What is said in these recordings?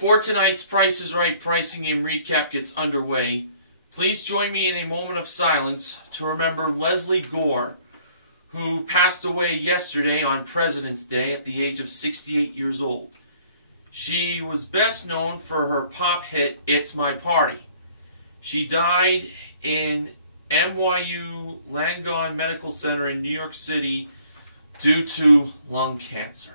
Before tonight's Price is Right pricing game recap gets underway, please join me in a moment of silence to remember Leslie Gore, who passed away yesterday on President's Day at the age of 68 years old. She was best known for her pop hit, It's My Party. She died in NYU Langone Medical Center in New York City due to lung cancer.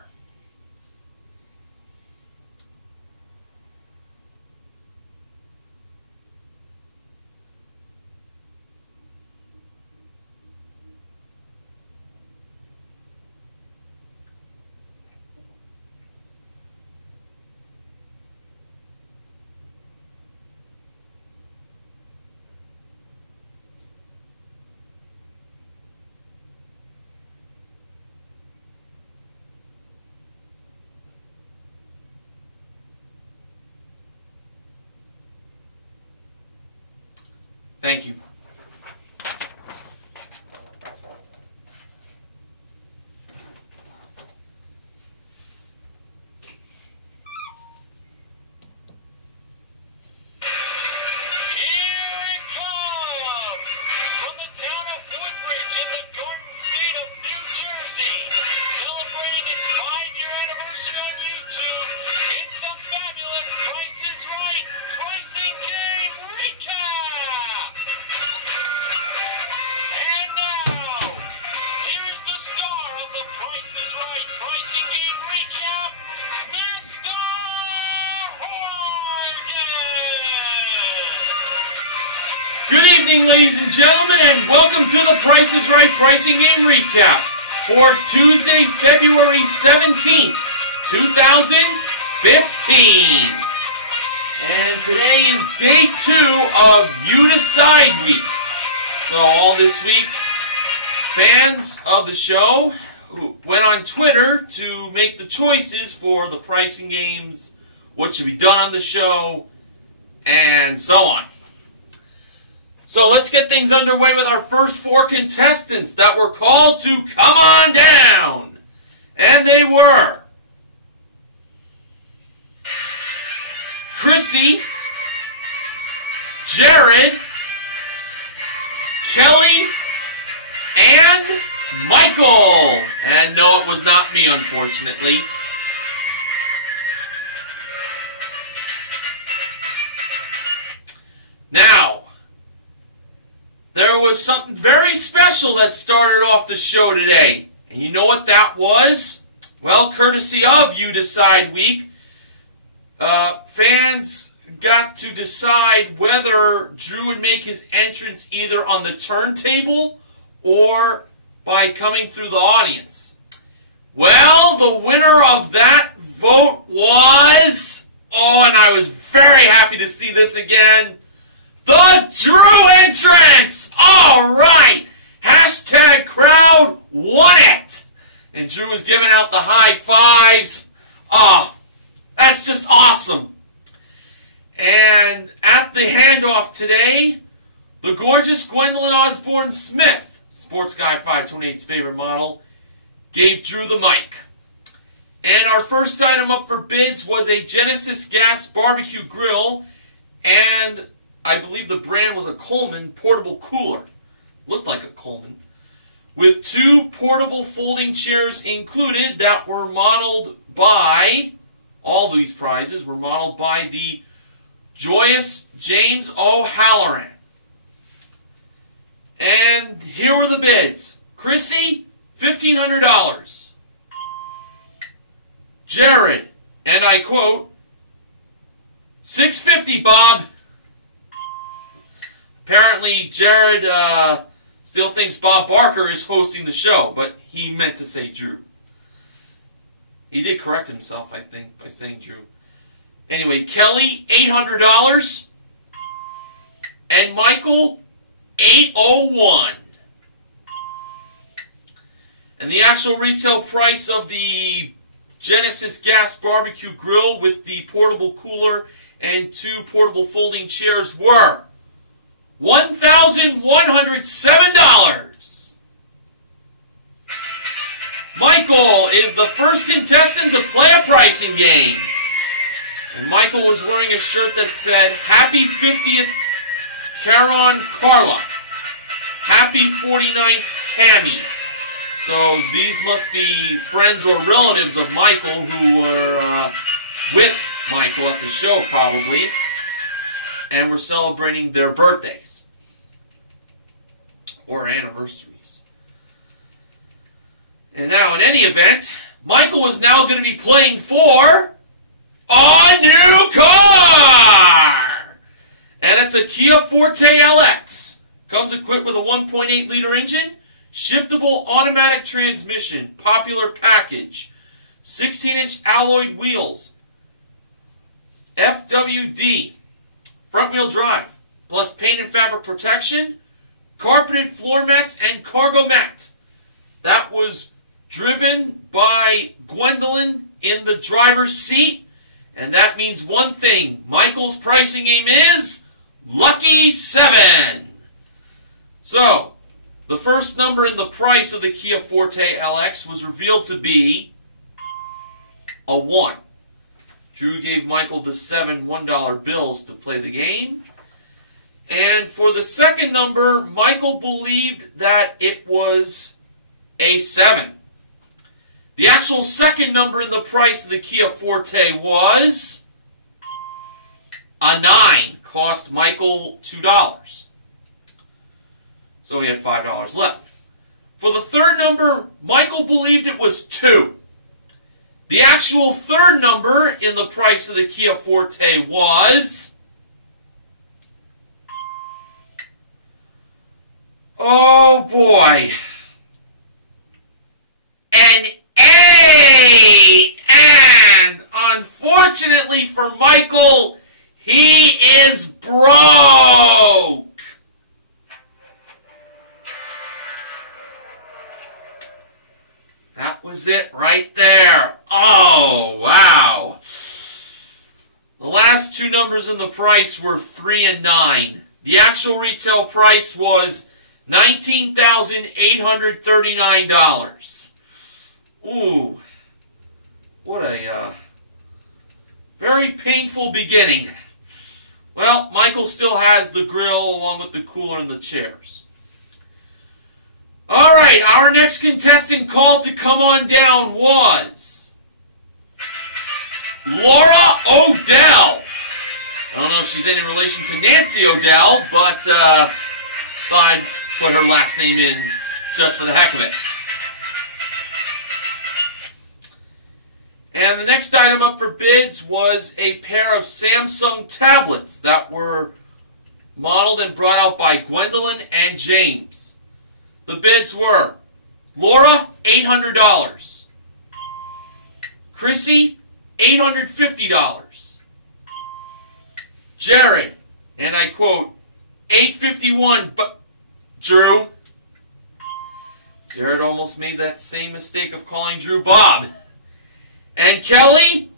Thank you. Good evening, ladies and gentlemen, and welcome to the Price is Right Pricing Game Recap for Tuesday, February 17th, 2015. And today is day 2 of You Decide Week. So all this week, fans of the show went on Twitter to make the choices for the pricing games, what should be done on the show, and so on. So let's get things underway with our first 4 contestants that were called to come on down. And they were Chrissy, Jared, Kelly, and Michael. And no, it was not me, unfortunately. Now, there was something very special that started off the show today. And you know what that was? Well, courtesy of You Decide Week, fans got to decide whether Drew would make his entrance either on the turntable or by coming through the audience. Well, the winner of that vote was... Oh, and I was very happy to see this again. The Drew entrance! All right! Hashtag crowd won it! And Drew was giving out the high fives. Oh, that's just awesome. And at the handoff today, the gorgeous Gwendolyn Osborne Smith, Sports Guy 528's favorite model, gave Drew the mic. And our first item up for bids was a Genesis Gas Barbecue Grill, and I believe the brand was a Coleman portable cooler. Looked like a Coleman. With 2 portable folding chairs included that were modeled by, all these prizes were modeled by the joyous James O'Halloran. And here were the bids. Chrissy, $1,500. Jared, and I quote, $650, Bob. Apparently, Jared still thinks Bob Barker is hosting the show, but he meant to say Drew. He did correct himself, I think, by saying Drew. Anyway, Kelly, $800. And Michael, $801. And the actual retail price of the Genesis Gas Barbecue Grill with the portable cooler and 2 portable folding chairs were $1,107. Michael is the first contestant to play a pricing game. And Michael was wearing a shirt that said, Happy 50th, Karen Carla. Happy 49th, Tammy. So these must be friends or relatives of Michael who were with Michael at the show, probably, and were celebrating their birthdays or anniversaries. And now, in any event, Michael is now going to be playing for a new car! And it's a Kia Forte LX. Comes equipped with a 1.8-liter engine, shiftable automatic transmission, popular package, 16-inch alloyed wheels, FWD, front-wheel drive, plus paint and fabric protection, carpeted floor mats, and cargo mat. That was driven by Gwendolyn in the driver's seat, and that means one thing. Michael's pricing aim is Lucky 7. So, the first number in the price of the Kia Forte LX was revealed to be a 1. Drew gave Michael the 7 $1 bills to play the game. And for the second number, Michael believed that it was a 7. The actual second number in the price of the Kia Forte was a 9. Cost Michael $2. So he had $5 left. For the third number, Michael believed it was 2. The actual third number in the price of the Kia Forte was... oh boy. An 8! And unfortunately for Michael, he is broke! That was it right there. Oh, wow. The last two numbers in the price were 3 and 9. The actual retail price was $19,839. Ooh. What a very painful beginning. Well, Michael still has the grill along with the cooler and the chairs. All right, our next contestant called to come on down was Laura Odell. I don't know if she's any relation to Nancy Odell, but thought I'd put her last name in just for the heck of it. And the next item up for bids was a pair of Samsung tablets that were modeled and brought out by Gwendolyn and James. The bids were Laura, $800. Chrissy, $850. Jared, and I quote, $851, but Drew. Jared almost made that same mistake of calling Drew Bob. And Kelly,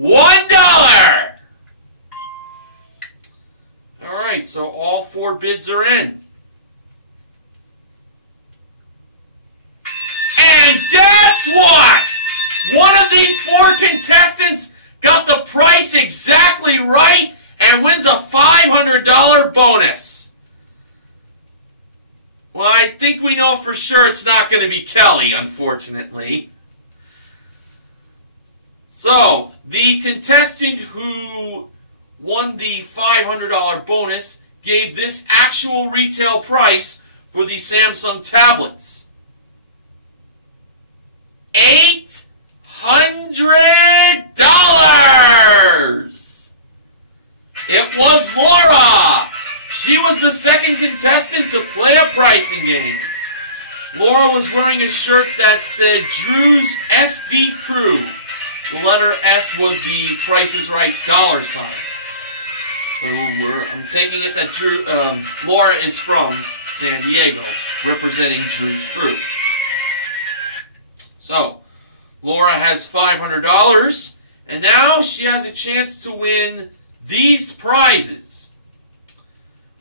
$1. All right, so all 4 bids are in. And guess what? One of these 4 contestants got the price exactly right and wins a $500 bonus. Well, I think we know for sure it's not going to be Kelly, unfortunately. So, the contestant who won the $500 bonus gave this actual retail price for the Samsung tablets. $800! It was Laura! She was the second contestant to play a pricing game. Laura was wearing a shirt that said Drew's SD Crew. The letter S was the Price is Right $sign. So I'm taking it that Laura is from San Diego, representing Drew's crew. So, Laura has $500, and now she has a chance to win these prizes.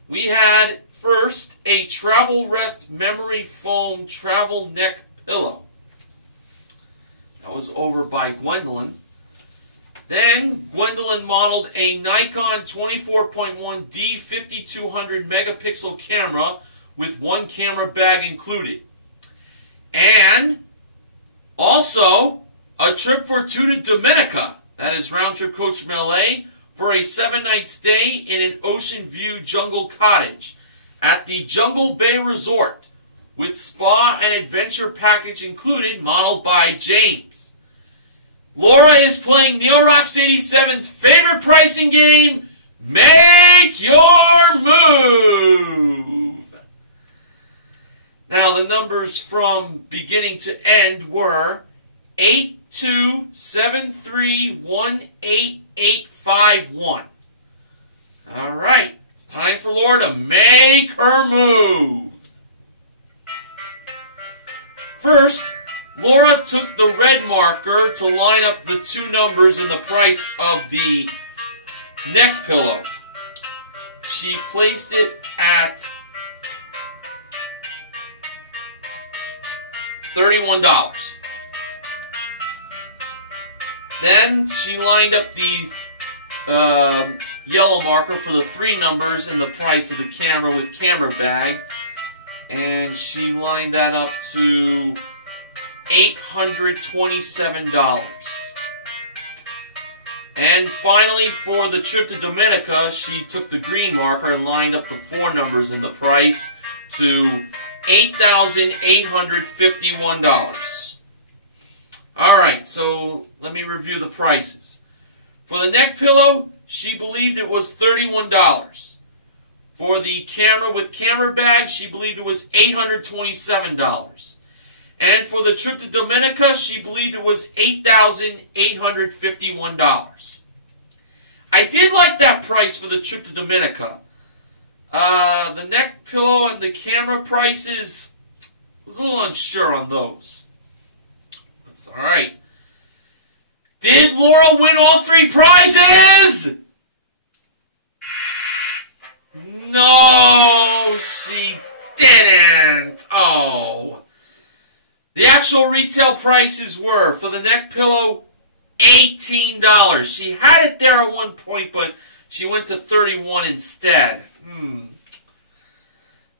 We had first a Travel Rest Memory Foam Travel Neck Pillow. That was over by Gwendolyn. Then Gwendolyn modeled a Nikon 24.1D 5200 megapixel camera with one camera bag included. And also a trip for two to Dominica, that is round trip coach from LA, for a 7-night stay in an ocean view jungle cottage at the Jungle Bay Resort with spa and adventure package included, modeled by James. Laura is playing Neorox 87's favorite pricing game, Make Your Move. Now the numbers from beginning to end were 8273188851. All right, it's time for Laura to make her move. First, Laura took the red marker to line up the two numbers and the price of the neck pillow. She placed it at $31. Then she lined up the yellow marker for the three numbers and the price of the camera with camera bag, and she lined that up to $827. And finally, for the trip to Dominica, she took the green marker and lined up the four numbers and the price to $8,851. Alright, so let me review the prices. For the neck pillow, she believed it was $31. For the camera with camera bag, she believed it was $827. And for the trip to Dominica, she believed it was $8,851. I did like that price for the trip to Dominica. The neck pillow and the camera prices, I was a little unsure on those. That's alright. Did Laura win all three prizes? No, she didn't. Oh. The actual retail prices were, for the neck pillow, $18. She had it there at one point, but she went to $31 instead.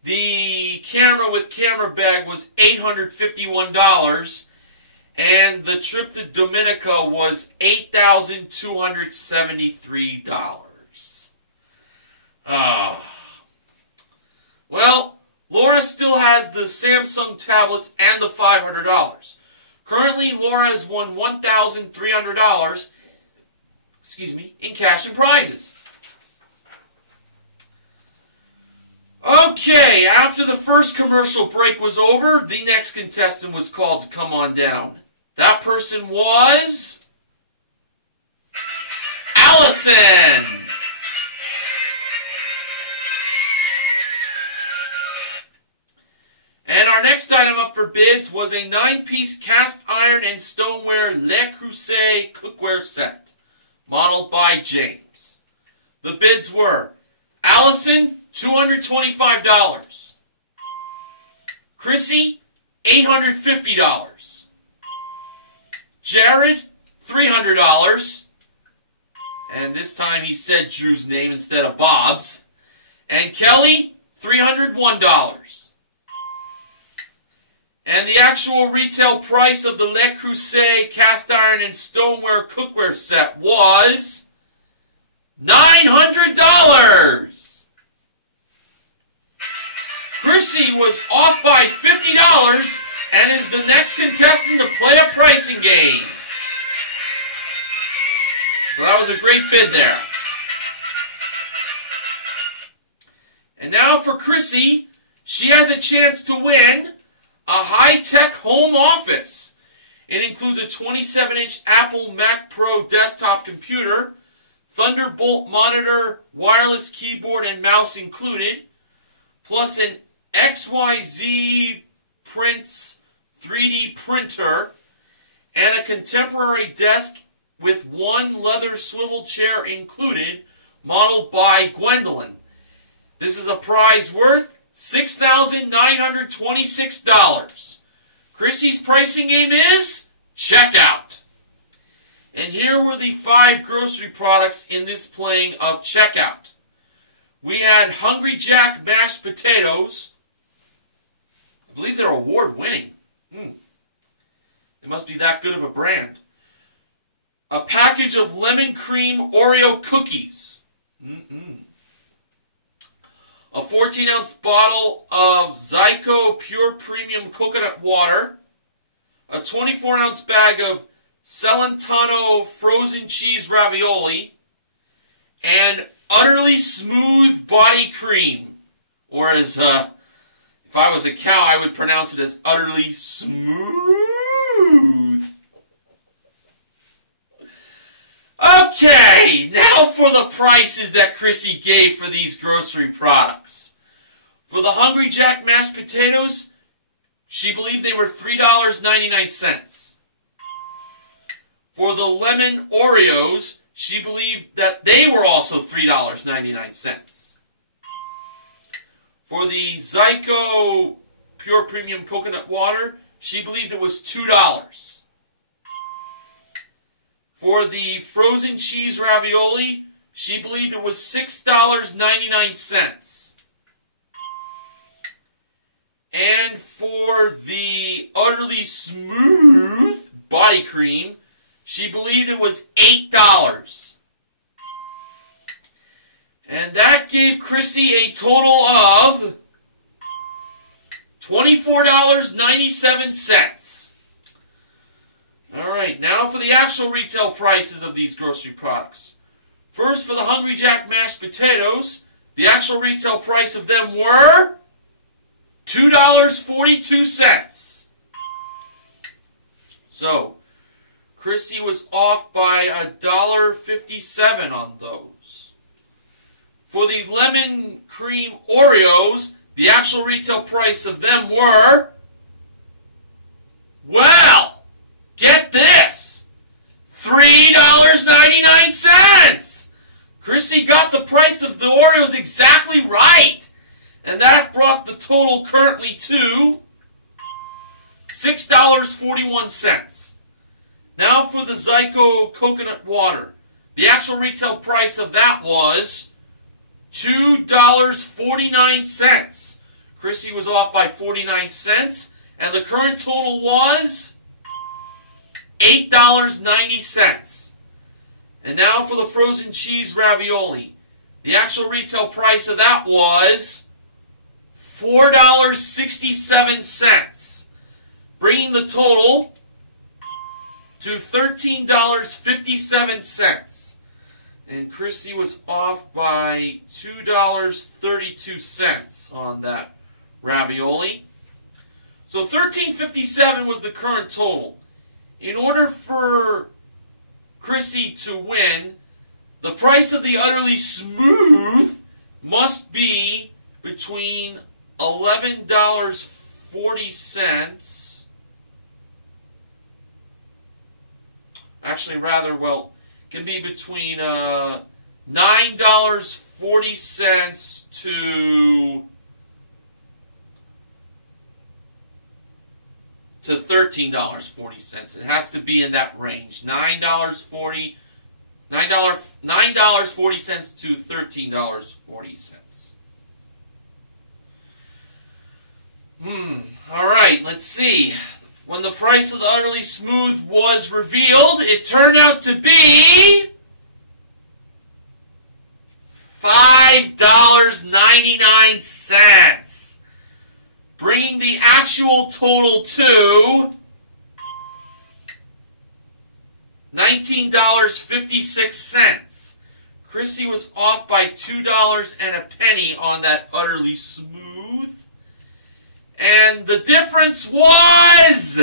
The camera with camera bag was $851, and the trip to Dominica was $8,273. Well, Laura still has the Samsung tablets and the $500. Currently, Laura has won $1,300, in cash and prizes. Okay, after the first commercial break was over, the next contestant was called to come on down. That person was Allison. And our next item up for bids was a 9-piece cast iron and stoneware Le Creuset cookware set, modeled by James. The bids were Allison, $225. Chrissy, $850. Jared, $300. And this time he said Drew's name instead of Bob's. And Kelly, $301. And the actual retail price of the Le Creuset cast iron and stoneware cookware set was $900. Chrissy was off by $50 and is the next contestant to play a pricing game. So that was a great bid there. And now for Chrissy, she has a chance to win a high-tech home office. It includes a 27-inch Apple Mac Pro desktop computer, Thunderbolt monitor, wireless keyboard and mouse included, plus an XYZ Prints 3D printer, and a contemporary desk with one leather swivel chair included, modeled by Gwendolyn. This is a prize worth $6,926. Chrissy's pricing game is checkout. And And here were the 5 grocery products in this playing of checkout. We had Hungry Jack mashed potatoes. I believe they're award-winning. It must be that good of a brand. A package of lemon cream Oreo cookies. A 14-ounce bottle of Zyko Pure Premium Coconut Water. A 24-ounce bag of Celentano frozen cheese ravioli. And utterly smooth body cream. Or as, if I was a cow, I would pronounce it as utterly smooth. Okay, now for the prices that Chrissy gave for these grocery products. For the Hungry Jack mashed potatoes, she believed they were $3.99. For the lemon Oreos, she believed that they were also $3.99. For the Zyko Pure Premium Coconut Water, she believed it was $2. For the frozen cheese ravioli, she believed it was $6.99. And for the utterly smooth body cream, she believed it was $8. And that gave Chrissy a total of $24.97. Alright, now for the actual retail prices of these grocery products. First, for the Hungry Jack mashed potatoes, the actual retail price of them were $2.42. So, Chrissy was off by $1.57 on those. For the lemon cream Oreos, the actual retail price of them were, well, get this, $3.99. Chrissy got the price of the Oreos exactly right. And that brought the total currently to $6.41. Now for the Zyko coconut water. The actual retail price of that was $2.49. Chrissy was off by 49 cents. And the current total was $8.90. And now for the frozen cheese ravioli. The actual retail price of that was $4.67, bringing the total to $13.57. And Chrissy was off by $2.32 on that ravioli. So $13.57 was the current total. In order for Chrissy to win, the price of the utterly smooth must be between $11.40. Actually, rather, well, can be between $9.40 to $13.40. It has to be in that range. $9.40 to $13.40. Alright, let's see. When the price of the utterly smooth was revealed, it turned out to be $5.99, bringing the actual total to $19.56. Chrissy was off by $2 and a penny on that utterly smooth. And the difference was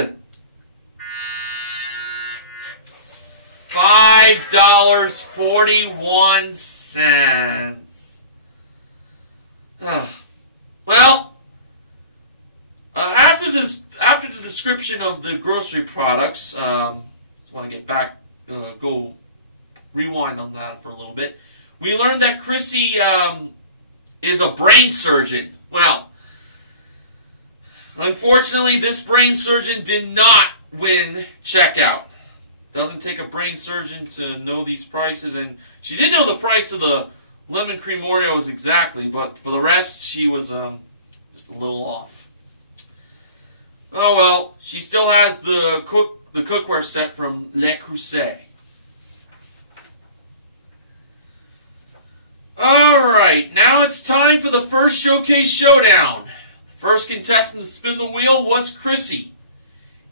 $5.41. Well, after the description of the grocery products, just want to get back, go rewind on that for a little bit. We learned that Chrissy is a brain surgeon. Well, unfortunately, this brain surgeon did not win checkout. doesn't take a brain surgeon to know these prices, and she did know the price of the lemon cream Oreos exactly, but for the rest, she was just a little off. Oh well, she still has the cookware set from Le Creuset. Alright, now it's time for the first showcase showdown. The first contestant to spin the wheel was Chrissy.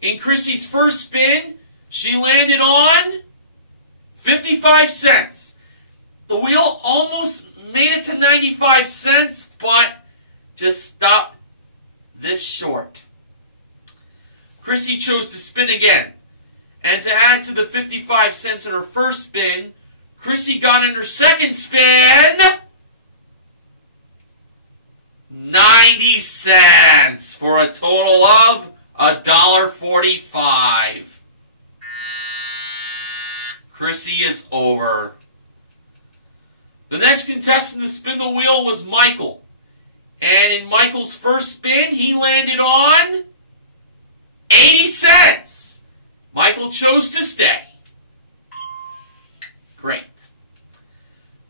In Chrissy's first spin, she landed on 55 cents. The wheel almost made it to 95 cents, but just stopped this short. Chrissy chose to spin again. And to add to the 55 cents in her first spin, Chrissy got in her second spin 90 cents for a total of $1.45. Chrissy is over. The next contestant to spin the wheel was Michael. And in Michael's first spin, he landed on 80 cents. Michael chose to stay. Great.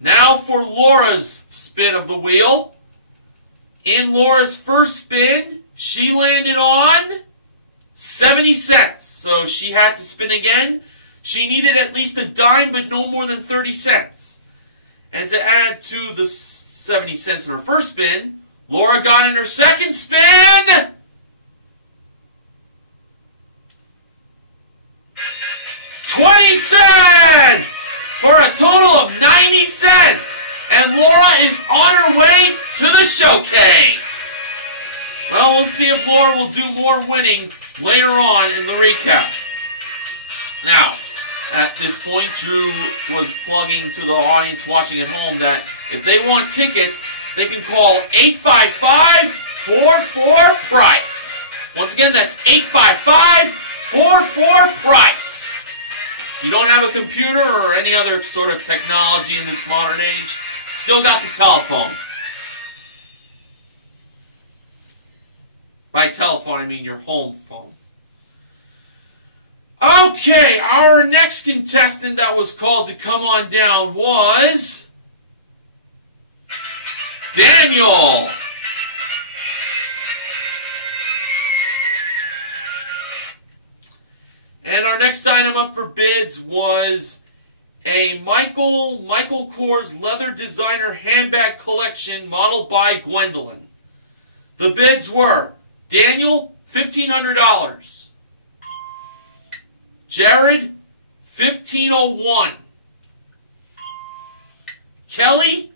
Now for Laura's spin of the wheel. In Laura's first spin, she landed on 70 cents. So she had to spin again. She needed at least a dime, but no more than 30 cents. And to add to the 70 cents in her first spin, Laura got in her second spin 20 cents for a total of 90 cents. And Laura is on her way to the showcase. Well, we'll see if Laura will do more winning later on in the recap. Now, at this point, Drew was plugging to the audience watching at home that if they want tickets, they can call 855-44-PRICE. Once again, that's 855-44-PRICE. You don't have a computer or any other sort of technology in this modern age, still got the telephone. By telephone, I mean your home phone. Okay, our next contestant that was called to come on down was Daniel. And our next item up for bids was a Michael Kors leather designer handbag collection modeled by Gwendolyn. The bids were Daniel, $1,500. Jared, $1,501. Kelly,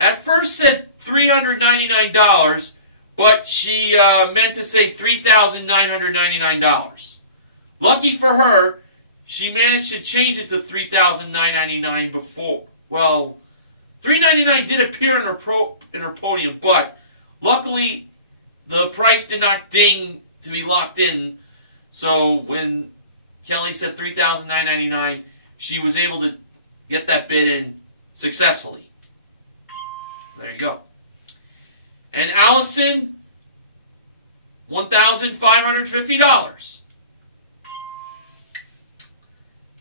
at first said $399, but she meant to say $3,999. Lucky for her, she managed to change it to $3,999 before. Well, $399 did appear in her podium, but luckily the price did not ding to be locked in. So when Kelly said $3,999, she was able to get that bid in successfully. There you go. And Allison, $1,550.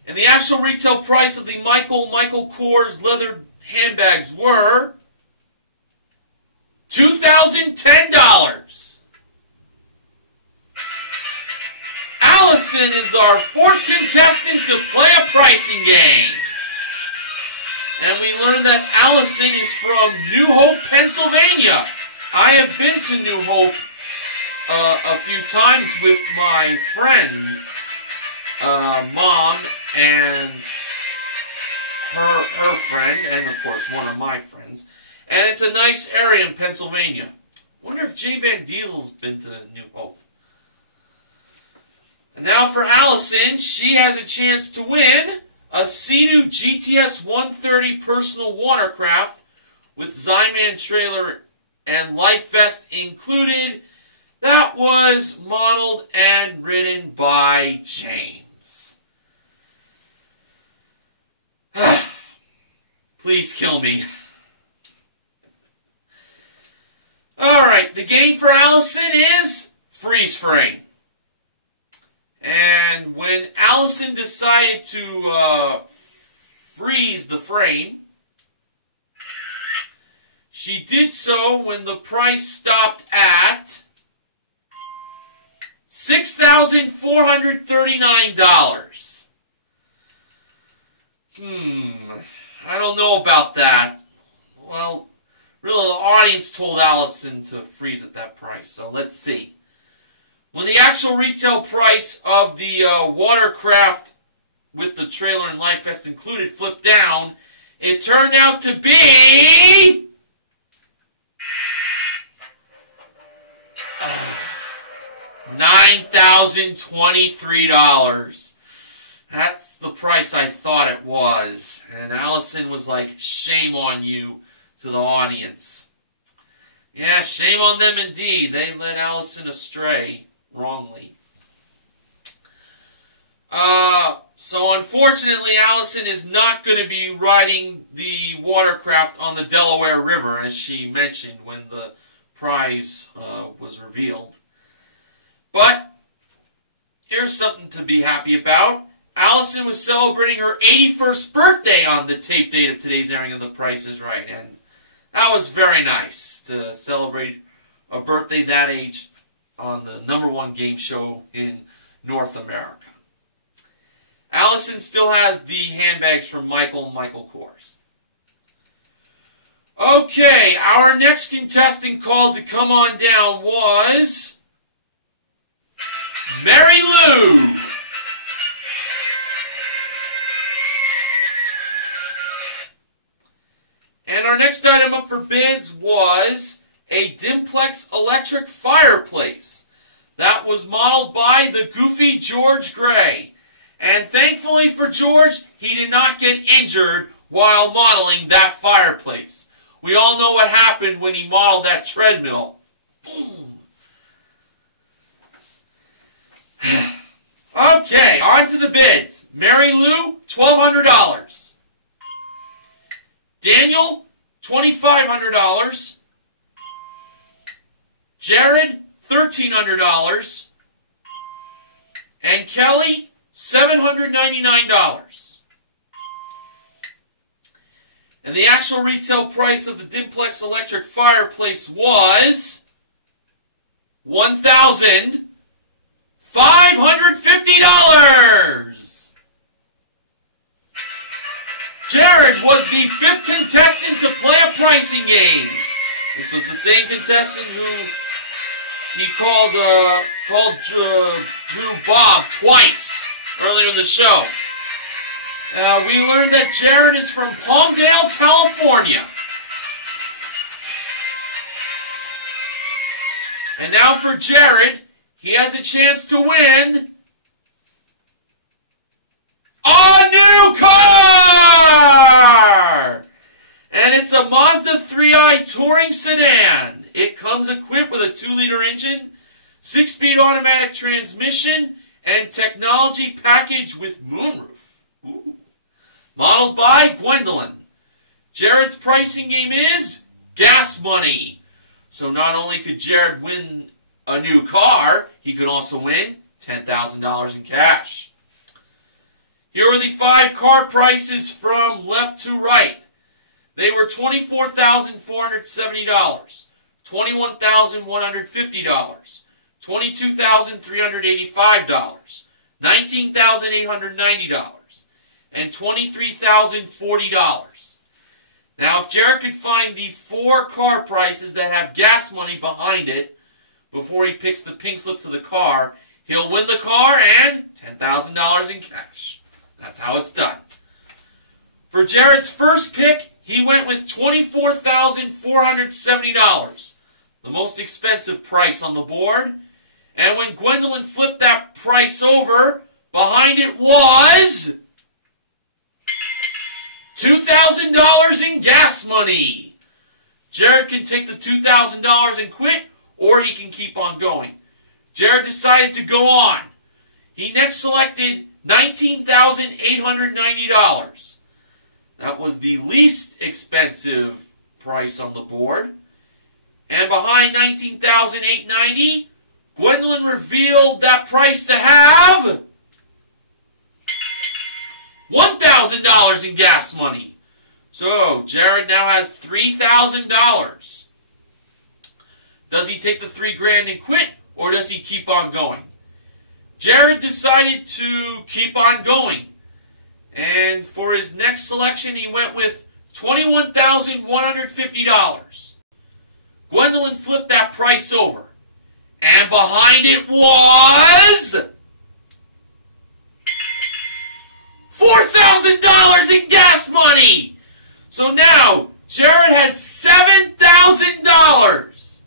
And the actual retail price of the Michael Kors leather handbags were $2,010. Allison is our fourth contestant to play a pricing game. And we learned that Allison is from New Hope, Pennsylvania. I have been to New Hope a few times with my friends, Mom and her friend, and of course one of my friends. And it's a nice area in Pennsylvania. I wonder if Jay Van Diesel's been to New Hope. And now for Allison, she has a chance to win a Sea-Doo GTS 130 personal watercraft with Zyman trailer and life vest included. That was modeled and ridden by James. Please kill me. Alright, the game for Allison is freeze frame. And when Allison decided to freeze the frame, she did so when the price stopped at $6,439. I don't know about that. Well, really, the audience told Allison to freeze at that price, so let's see. When the actual retail price of the watercraft with the trailer and life vest included flipped down, it turned out to be $9,023. That's the price I thought it was. And Allison was like, shame on you, to the audience. Yeah, shame on them indeed. They led Allison astray wrongly. So unfortunately, Allison is not going to be riding the watercraft on the Delaware River, as she mentioned when the prize was revealed. But here's something to be happy about. Allison was celebrating her 81st birthday on the tape date of today's airing of The Price is Right, and that was very nice to celebrate a birthday that age on the #1 game show in North America. Allison still has the handbags from Michael Kors. Okay, our next contestant called to come on down was Mary Lou. And our next item up for bids was a Dimplex electric fireplace. That was modeled by the goofy George Gray. And thankfully for George, he did not get injured while modeling that fireplace. We all know what happened when he modeled that treadmill. Boom. Okay, on to the bids. Mary Lou, $1,200. Daniel, $2,500. Jared, $1,300. And Kelly, $799. And the actual retail price of the Dimplex electric fireplace was $1,550. Jared was the 5th contestant to play a pricing game. This was the same contestant who he called Drew Bob twice earlier in the show. We learned that Jared is from Palmdale, California. And now for Jared, he has a chance to win a new car! And it's a Mazda 3i Touring Sedan. It comes equipped with a 2-liter engine, 6-speed automatic transmission, and technology package with moonroof. Ooh. Modeled by Gwendolyn. Jared's pricing game is gas money. So not only could Jared win a new car, he could also win $10,000 in cash. Here are the 5 car prices from left to right. They were $24,470, $21,150, $22,385, $19,890, and $23,040. Now, if Jared could find the 4 car prices that have gas money behind it before he picks the pink slip to the car, he'll win the car and $10,000 in cash. That's how it's done. For Jared's first pick, he went with $24,470, the most expensive price on the board. And when Gwendolyn flipped that price over, behind it was $2,000 in gas money. Jared can take the $2,000 and quit, or he can keep on going. Jared decided to go on. He next selected $19,890. That was the least expensive price on the board. And behind $19,890, Gwendolyn revealed that price to have $1,000 in gas money. So, Jared now has $3,000. Does he take the $3,000 and quit, or does he keep on going? Jared decided to keep on going. And for his next selection, he went with $21,150. Gwendolyn flipped that price over. And behind it was $4,000 in gas money. So now, Jared has $7,000.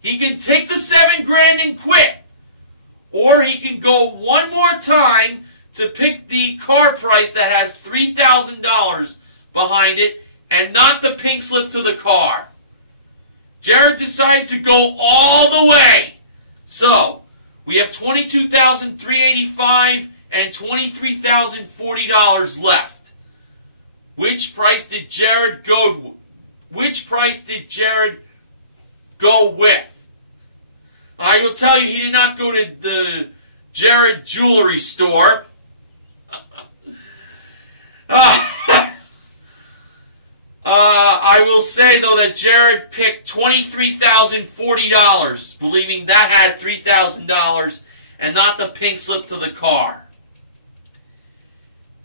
He can take the $7,000 and quit. Or he can go one more time to pick the car price that has $3,000 behind it and not the pink slip to the car. Jared decided to go all the way. So, we have $22,385 and $23,040 left. Which price did Jared go? Which price did Jared go with? I will tell you, he did not go to the Jared Jewelry Store. I will say, though, that Jared picked $23,040, believing that had $3,000 and not the pink slip to the car.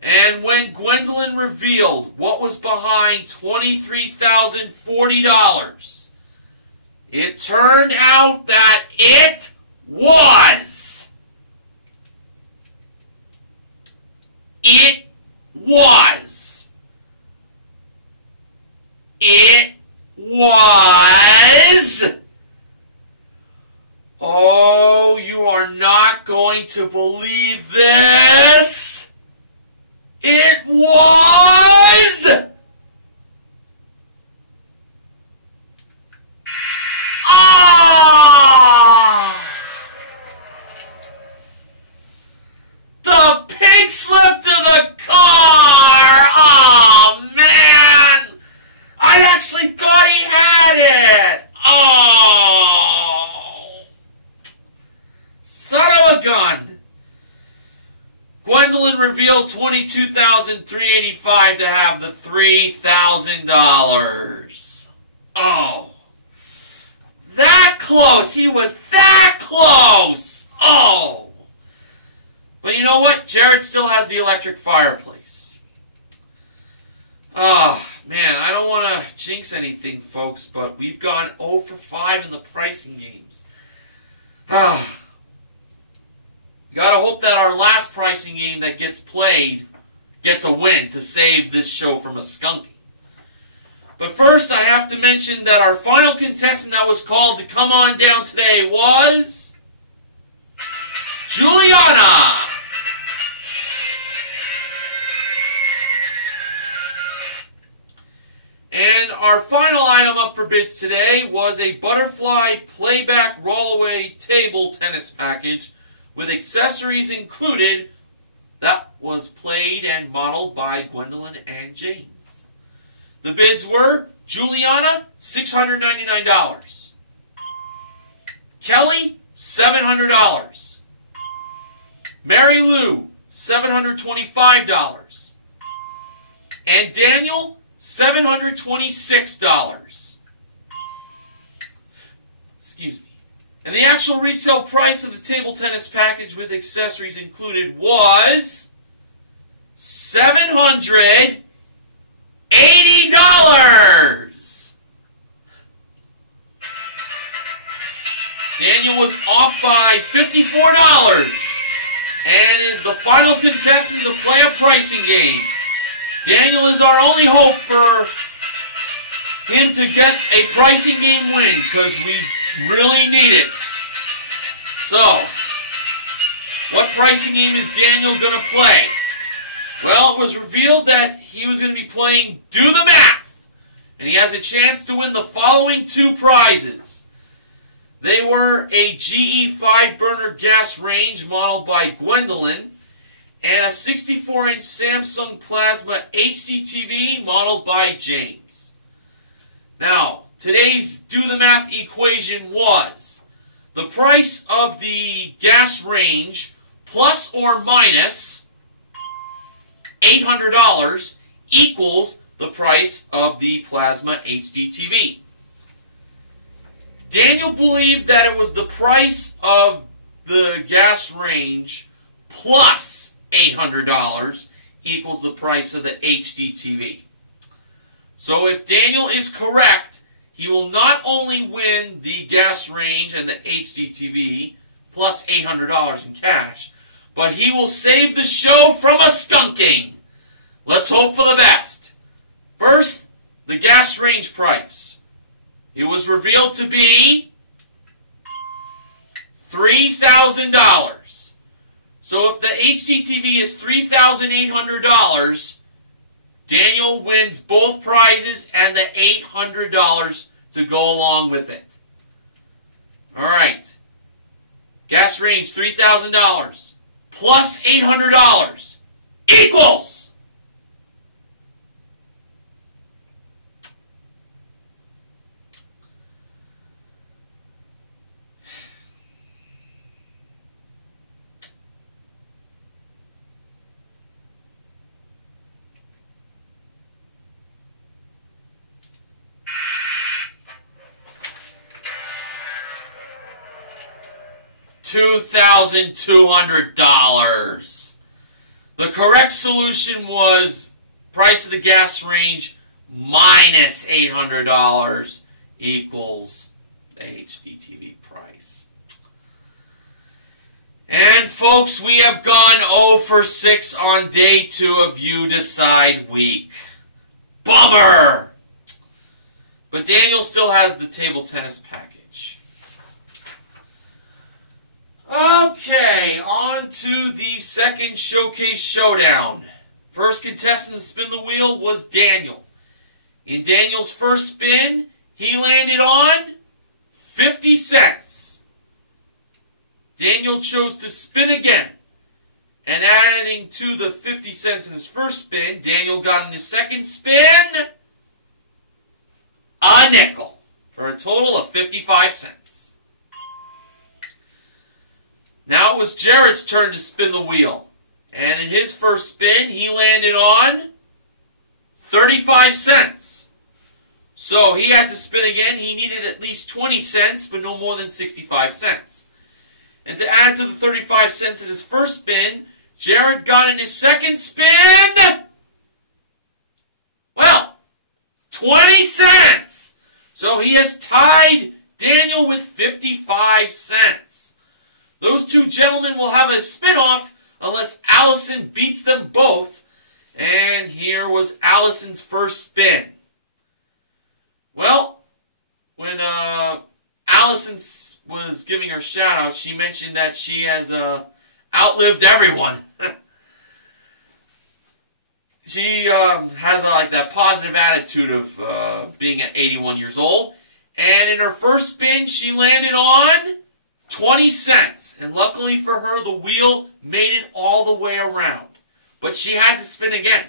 And when Gwendolyn revealed what was behind $23,040, it turned out that it was. It was. Oh, you are not going to believe this. It was. The pink slip to the car! Oh, man! I actually thought he had it! Oh! Son of a gun! Gwendolyn revealed $22,385 to have the $3,000. Oh. That close! He was that close! Oh! But you know what? Jared still has the electric fireplace. Oh, man, I don't want to jinx anything, folks, but we've gone 0 for 5 in the pricing games. Gotta hope that our last pricing game that gets played gets a win to save this show from a skunking. But first, I have to mention that our final contestant that was called to come on down today was Juliana. And our final item up for bids today was a butterfly playback rollaway table tennis package with accessories included that was played and modeled by Gwendolyn and James. The bids were Juliana, $699. Kelly, $700. Mary Lou, $725. And Daniel, $726. Excuse me. And the actual retail price of the table tennis package with accessories included was $780. Daniel was off by $54 and is the final contestant to play a pricing game. Daniel is our only hope for him to get a pricing game win because we really need it. So, what pricing game is Daniel going to play? Well, it was revealed that he was going to be playing Do the Math, and he has a chance to win the following 2 prizes. They were a GE 5-burner gas range modeled by Gwendolyn, and a 64-inch Samsung Plasma HD TV modeled by James. Now, today's Do the Math equation was the price of the gas range plus or minus $800 equals the price of the plasma HD TV. Daniel believed that it was the price of the gas range plus $800 equals the price of the HD TV. So if Daniel is correct, he will not only win the gas range and the HD TV plus $800 in cash, but he will save the show from a skunking. Let's hope for the best. First, the gas range price. It was revealed to be $3,000. So if the HD TV is $3,800, Daniel wins both prizes and the $800 to go along with it. Alright. Gas range $3,000 plus $800 equals 2,200. The correct solution was price of the gas range minus $800 equals the HD TV price. And folks, we have gone 0 for 6 on day 2 of You Decide week. Bummer! But Daniel still has the table tennis package. Okay, on to the second showcase showdown. First contestant to spin the wheel was Daniel. In Daniel's first spin, he landed on 50 cents. Daniel chose to spin again. And adding to the 50 cents in his first spin, Daniel got in his second spin a nickel for a total of 55 cents. Now it was Jared's turn to spin the wheel. And in his first spin, he landed on 35 cents. So he had to spin again. He needed at least 20 cents, but no more than 65 cents. And to add to the 35 cents in his first spin, Jared got in his second spin, well, 20 cents. So he has tied Daniel with 55 cents. Those two gentlemen will have a spin-off unless Allison beats them both. And here was Allison's first spin. Well, when Allison was giving her shout-out, she mentioned that she has outlived everyone. She has like that positive attitude of being at 81 years old. And in her first spin, she landed on 20 cents. And luckily for her, the wheel made it all the way around. But she had to spin again.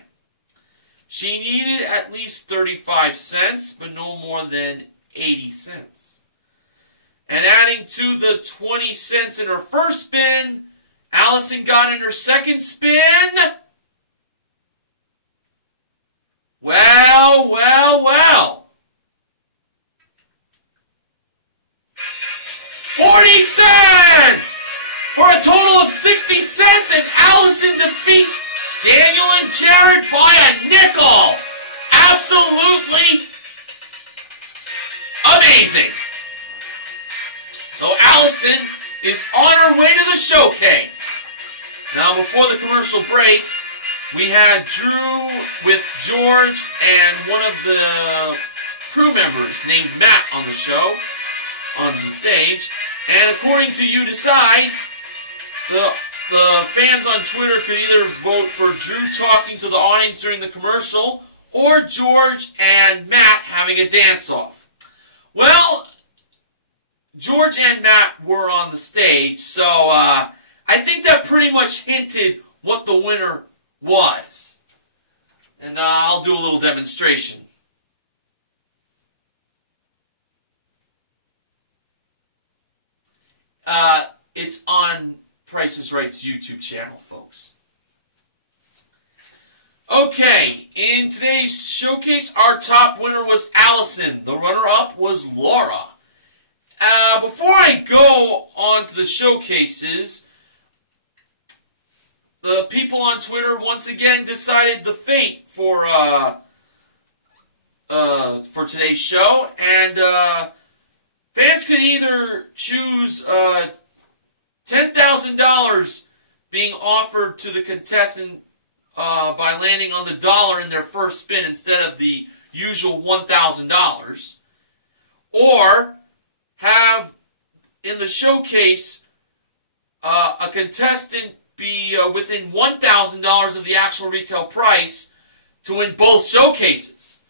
She needed at least 35 cents, but no more than 80 cents. And adding to the 20 cents in her first spin, Allison got in her second spin. Well, well, well. 40 cents! For a total of 60 cents, and Allison defeats Daniel and Jared by a nickel. Absolutely amazing. So Allison is on her way to the showcase. Now, before the commercial break, we had Drew with George and one of the crew members named Matt on the show, on the stage. And according to You Decide, the fans on Twitter could either vote for Drew talking to the audience during the commercial or George and Matt having a dance-off. Well, George and Matt were on the stage, so I think that pretty much hinted what the winner was. And I'll do a little demonstration. it's on Price is Right's YouTube channel, folks. Okay, in today's showcase, our top winner was Allison. The runner-up was Laura. Before I go on to the showcases, the people on Twitter once again decided the fate for today's show, and fans could either choose $10,000 being offered to the contestant by landing on the dollar in their first spin instead of the usual $1,000, or have in the showcase a contestant be within $1,000 of the actual retail price to win both showcases.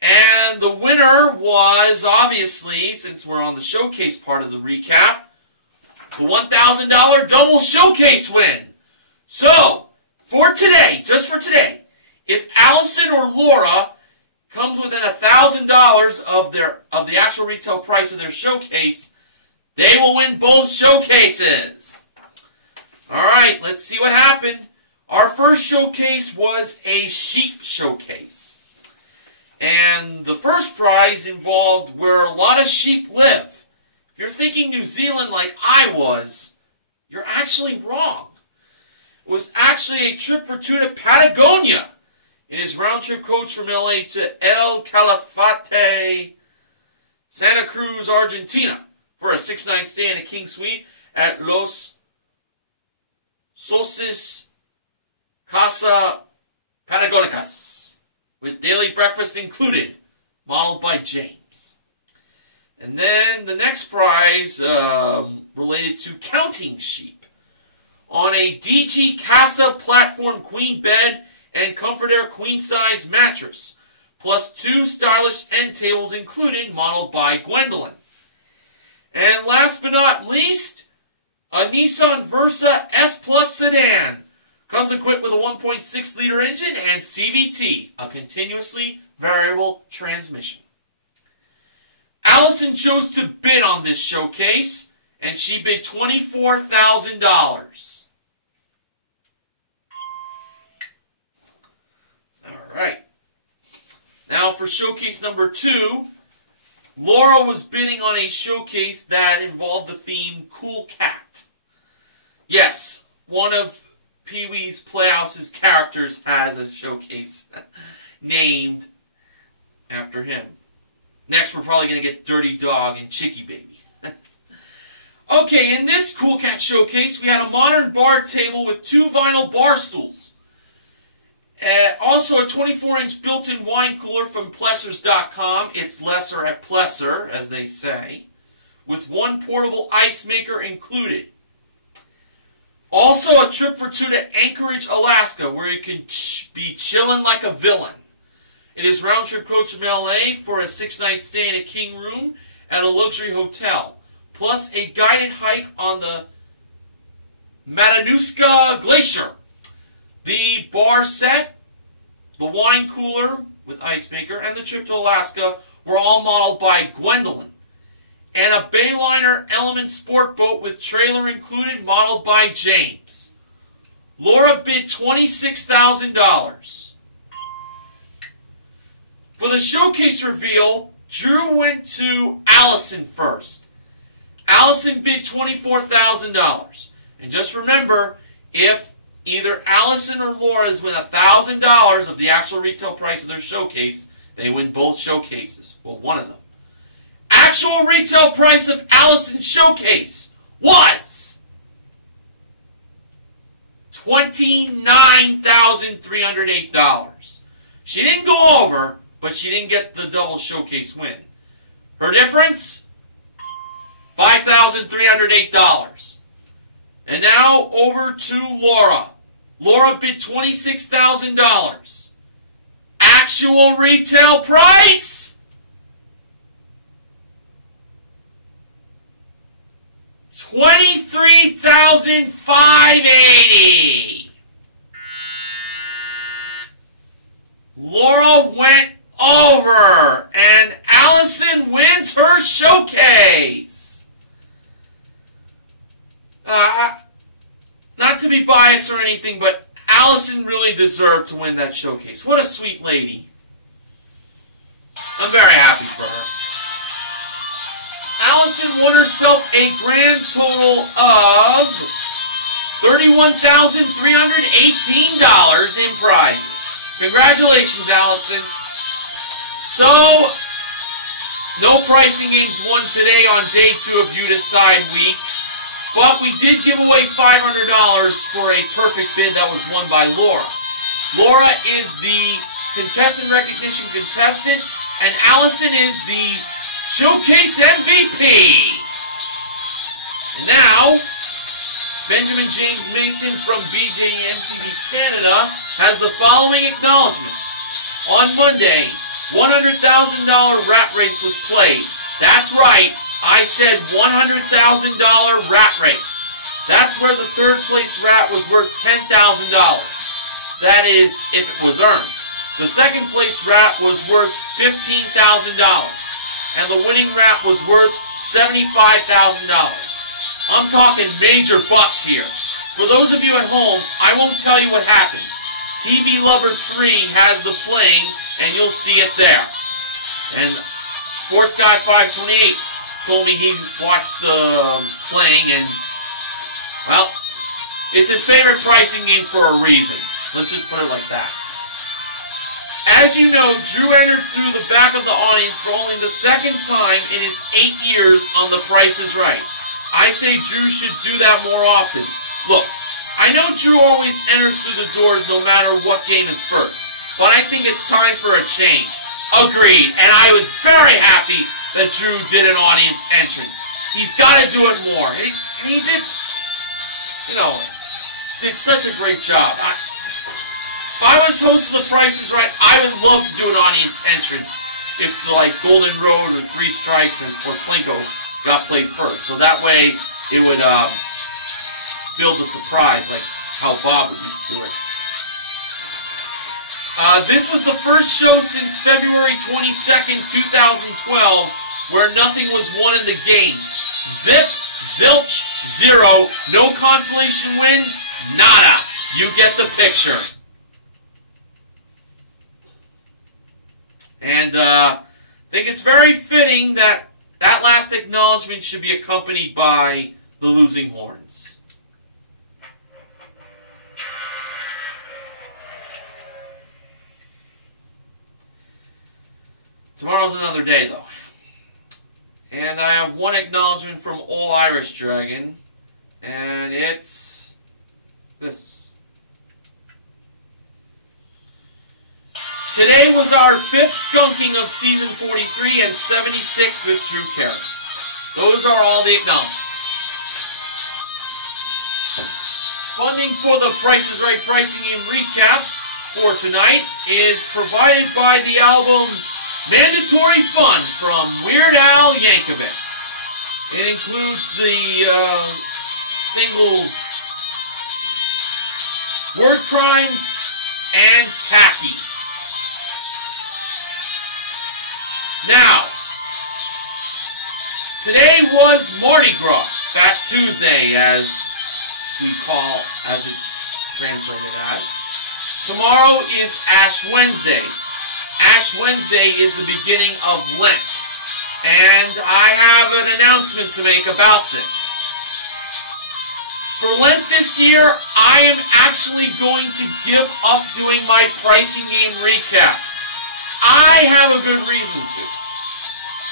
And the winner was, obviously, since we're on the showcase part of the recap, the $1,000 double showcase win. So, for today, just for today, if Allison or Laura comes within $1,000 of the actual retail price of their showcase, they will win both showcases. All right, let's see what happened. Our first showcase was a sheep showcase. And the first prize involved where a lot of sheep live. If you're thinking New Zealand like I was, you're actually wrong. It was actually a trip for two to Patagonia. It is round-trip coach from LA to El Calafate, Santa Cruz, Argentina, for a 6-night stay in a king suite at Los Sosis Casa Patagónicas, with daily breakfast included, modeled by James. And then the next prize related to counting sheep. On a DG Casa platform queen bed and Comfort Air queen-size mattress, plus 2 stylish end tables included, modeled by Gwendolyn. And last but not least, a Nissan Versa S Plus sedan. Comes equipped with a 1.6-liter engine and CVT, a continuously variable transmission. Allison chose to bid on this showcase, and she bid $24,000. Alright. Now for showcase number 2, Laura was bidding on a showcase that involved the theme Cool Cat. Yes, one of Pee-wee's Playhouse's characters has a showcase named after him. Next, we're probably going to get Dirty Dog and Chicky Baby. Okay, in this Cool Cat showcase, we had a modern bar table with 2 vinyl bar stools. Also, a 24-inch built-in wine cooler from Plessers.com. It's lesser at Plesser, as they say, with 1 portable ice maker included. Also, a trip for 2 to Anchorage, Alaska, where you can be chilling like a villain. It is round-trip coach from LA for a 6-night stay in a king room at a luxury hotel, plus a guided hike on the Matanuska Glacier. The bar set, the wine cooler with ice maker, and the trip to Alaska were all modeled by Gwendolyn. And a Bayliner Element sport boat with trailer included, modeled by James. Laura bid $26,000. For the showcase reveal, Drew went to Allison first. Allison bid $24,000. And just remember, if either Allison or Laura's win $1,000 of the actual retail price of their showcase, they win both showcases. Well, one of them. Actual retail price of Allison's showcase was $29,308. She didn't go over, but she didn't get the double showcase win. Her difference? $5,308. And now over to Laura. Laura bid $26,000. Actual retail price? $23,580. Laura went over, and Allison wins her showcase. everything, but Allison really deserved to win that showcase. What a sweet lady. I'm very happy for her. Allison won herself a grand total of $31,318 in prizes. Congratulations, Allison. So, no pricing games won today on day 2 of You Decide week, but we did give away $500 for a perfect bid that was won by Laura. Laura is the contestant recognition contestant, and Allison is the showcase MVP. And now, Benjamin James Mason from BJMTV Canada has the following acknowledgments. On Monday, $100,000 rat race was played. That's right, I said $100,000 rat race. That's where the third place rat was worth $10,000. That is, if it was earned. The second place rat was worth $15,000. And the winning rat was worth $75,000. I'm talking major bucks here. For those of you at home, I won't tell you what happened. TV Lover 3 has the playing, and you'll see it there. And Sports Guy 528 told me he watched the playing, and, well, it's his favorite pricing game for a reason. Let's just put it like that. As you know, Drew entered through the back of the audience for only the second time in his 8 years on The Price is Right. I say Drew should do that more often. Look, I know Drew always enters through the doors no matter what game is first, but I think it's time for a change. Agreed, and I was very happy that Drew did an audience entrance. He's got to do it more. And he did, did such a great job. If I was host of The Price is Right, I would love to do an audience entrance if, like, Golden Road or Three Strikes and Plinko got played first. So that way, it would build the surprise, like how Bob would used to do it. This was the first show since February 22nd, 2012, where nothing was won in the games. Zip, zilch, zero, no consolation wins, nada. You get the picture. And I think it's very fitting that that last acknowledgement should be accompanied by the losing horns. Tomorrow's another day, though. And I have one acknowledgement from Old Irish Dragon, and it's this. Today was our 5th skunking of Season 43 and 76 with Drew Carey. Those are all the acknowledgments. Funding for the Price is Right pricing game recap for tonight is provided by the album Mandatory Fun from Weird Al Yankovic. It includes the singles Word Crimes and Tacky. Now, today was Mardi Gras, Fat Tuesday, as it's translated as. Tomorrow is Ash Wednesday. Ash Wednesday is the beginning of Lent, and I have an announcement to make about this. For Lent this year, I am actually going to give up doing my pricing game recaps. I have a good reason to.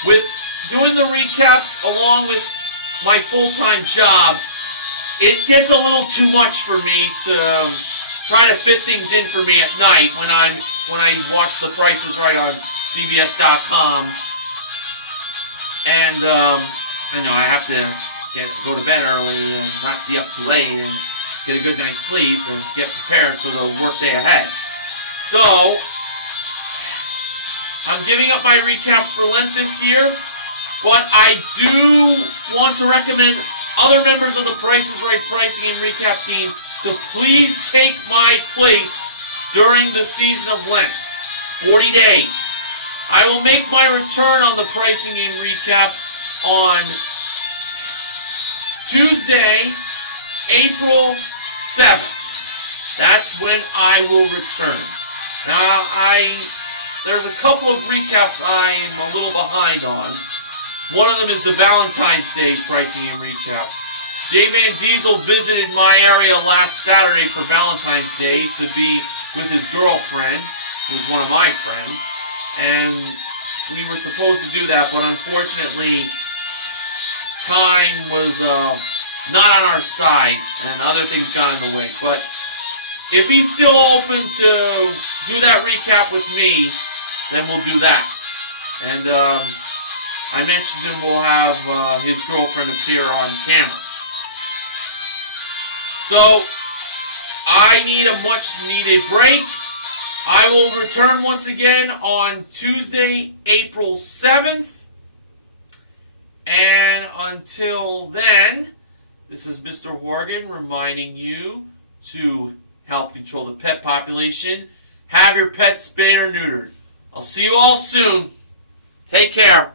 With doing the recaps along with my full-time job, it gets a little too much for me to try to fit things in for me at night when I watch The Price is Right on CBS.com. And I know I have to go to bed early and not be up too late and get a good night's sleep and get prepared for the workday ahead. So I'm giving up my recaps for Lent this year, but I do want to recommend other members of the Price is Right pricing and recap team to please take my place during the season of Lent. 40 days. I will make my return on the pricing and recaps on Tuesday, April 7th. that's when I will return. Now, there's a couple of recaps I'm a little behind on. One of them is the Valentine's Day pricing and recap. Jay Van Diesel visited my area last Saturday for Valentine's Day to be with his girlfriend, who was one of my friends, and we were supposed to do that, but unfortunately, time was not on our side, and other things got in the way. But if he's still open to do that recap with me, then we'll do that. And I mentioned him we'll have his girlfriend appear on camera. So, I need a much-needed break. I will return once again on Tuesday, April 7th. And until then, this is Mr. Horgan reminding you to help control the pet population. Have your pets spayed or neutered. I'll see you all soon. Take care.